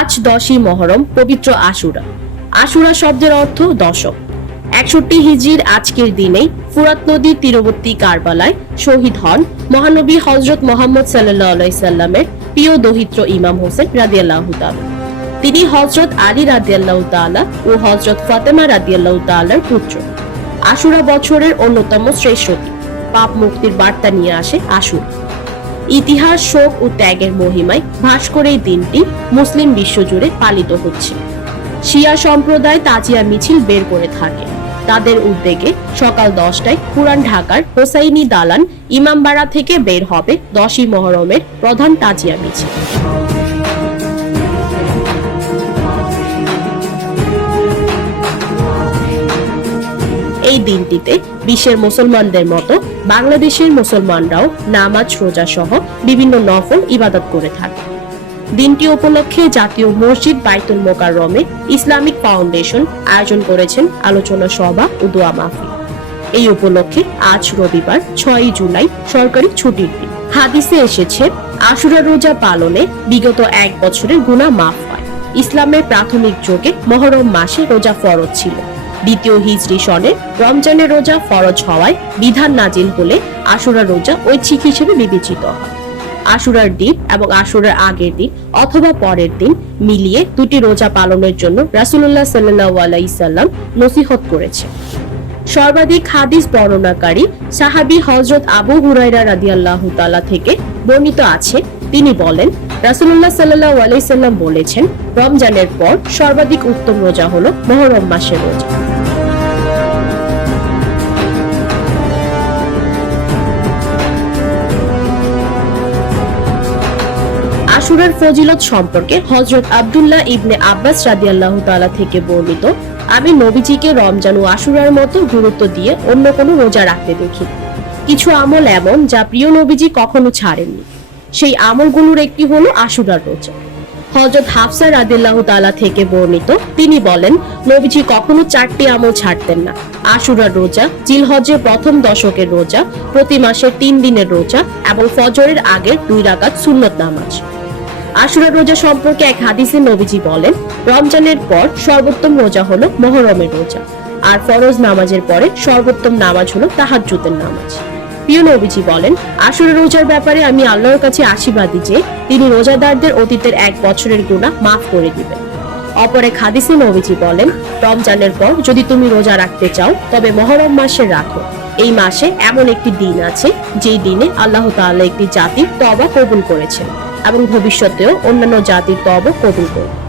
আজ দশই মহরম পবিত্র আশুরা। আশুরা শব্দের অর্থ দশক। একষট্টি হিজরির আজকের দিনেই ফুরাত নদীর তীরবর্তী কারবালায় শহীদ হন মহানবী হজরত মোহাম্মদ সাল্লাহ আলাইসাল্লামের প্রিয় দহিত্র ইমাম হোসেন রাদিয়াল্লাহ তিনি হজরত আলী রাদিয়াল্লাহ তাআলা ও হজরত ফাতেমা রাদিয়াল্লাহ তাআলার পুত্র। আশুরা বছরের অন্যতম শ্রেষ্ঠ পাপ মুক্তির বার্তা নিয়ে আসে আশুরা। ইতিহাস, শোক ও ত্যাগের মহিমায় ভাস করে এই দিনটি মুসলিম বিশ্বজুড়ে পালিত হচ্ছে। শিয়া সম্প্রদায় তাজিয়া মিছিল বের করে থাকে। তাদের উদ্যোগে সকাল দশটায় পুরান ঢাকার হোসাইনি দালান ইমামবাড়া থেকে বের হবে দশই মহরমের প্রধান তাজিয়া মিছিল। এই দিনটিতে বিশ্বের মুসলমানদের মতো বাংলাদেশের মুসলমানরাও নামাজ রোজা সহ বিভিন্ন নফল ইবাদত করে থাকে। দিনটি উপলক্ষে জাতীয় মসজিদ বাইতুল মোকাররমে ইসলামিক ফাউন্ডেশন আয়োজন করেছেন আলোচনা সভা ও দোয়া মাহফিল। এই উপলক্ষে আজ রবিবার, ছয়ই জুলাই, সরকারি ছুটির দিন। হাদিসে এসেছে, আশুরা রোজা পালনে বিগত এক বছরের গুণা মাফ হয়। ইসলামের প্রাথমিক যুগে মহরম মাসে রোজা ফরজ ছিল। দ্বিতীয় হিজরি সনে রমজানের রোজা ফরজ হওয়ায় বিধান নাজিল হলে আশুরা রোজা ঐচ্ছিক হিসেবে বিবেচিত হয়। আশুরার দিন এবং আশুরার আগের দিন অথবা পরের দিন মিলিয়ে দুটি রোজা পালনের জন্য রাসুল্লাহ সাল্লাহ আলাইসাল্লাম নসিহত করেছে। সর্বাধিক হাদিস বর্ণনাকারী সাহাবী হজরত আবু হুরাইরা রাদিয়াল্লাহু তাআলা থেকে বর্ণিত আছে। তিনি বলেন, রাসূলুল্লাহ সাল্লাল্লাহু আলাইহি বলেছেন, রমজানের পর সর্বাধিক উত্তম রোজা হলো মুহররম মাসের রোজা। আশুরার ফজিলত সম্পর্কে হজরত আব্দুল্লাহ ইবনে আব্বাস রাদিয়াল্লাহু তাআলা থেকে বর্ণিত, আমি নবীজিকে রমজান ও আশুরার মতো গুরুত্ব দিয়ে অন্য কোনো রোজা রাখতে দেখি। কিছু আমল এমন যা প্রিয় নবীজি কখনো ছাড়েননি। সেই আমলগুলোর একটি হলো আশুরার রোজা। হজরত হাফসা রাদিল্লাহ তাআলা থেকে বর্ণিত, তিনি বলেন, নবীজি কখনো চারটি আমল ছাড়তেন না। আশুরার রোজা জিলহজের প্রথম দশকের রোজা, প্রতি মাসের তিন দিনের রোজা এবং ফজরের আগের দুই রাকাত সুন্নত নামাজ। আশুরা রোজা সম্পর্কে এক হাদিসে নবীজি বলেন, রমজানের পর সর্বোত্তম রোজা হলো মহরমের রোজা, আর ফরজ নামাজের পরে সর্বোত্তম নামাজ হলো তাহাজ্জুদের নামাজ। প্রিয় নবীজি বলেন আশুরা রোজার ব্যাপারে আমি আল্লাহর কাছে আশীর্বাদী যে তিনি রোজাদারদের অতীতের এক বছরের গুণা মাফ করে দিবেন। অপর এক হাদিসে নবীজি বলেন, রমজানের পর যদি তুমি রোজা রাখতে চাও, তবে মহরম মাসে রাখো। এই মাসে এমন একটি দিন আছে, যেই দিনে আল্লাহ তাআলা একটি জাতির তবা কবুল করেছেন। এবং ভবিষ্যতেও অন্যান্য জাতির তব কবুল করবেন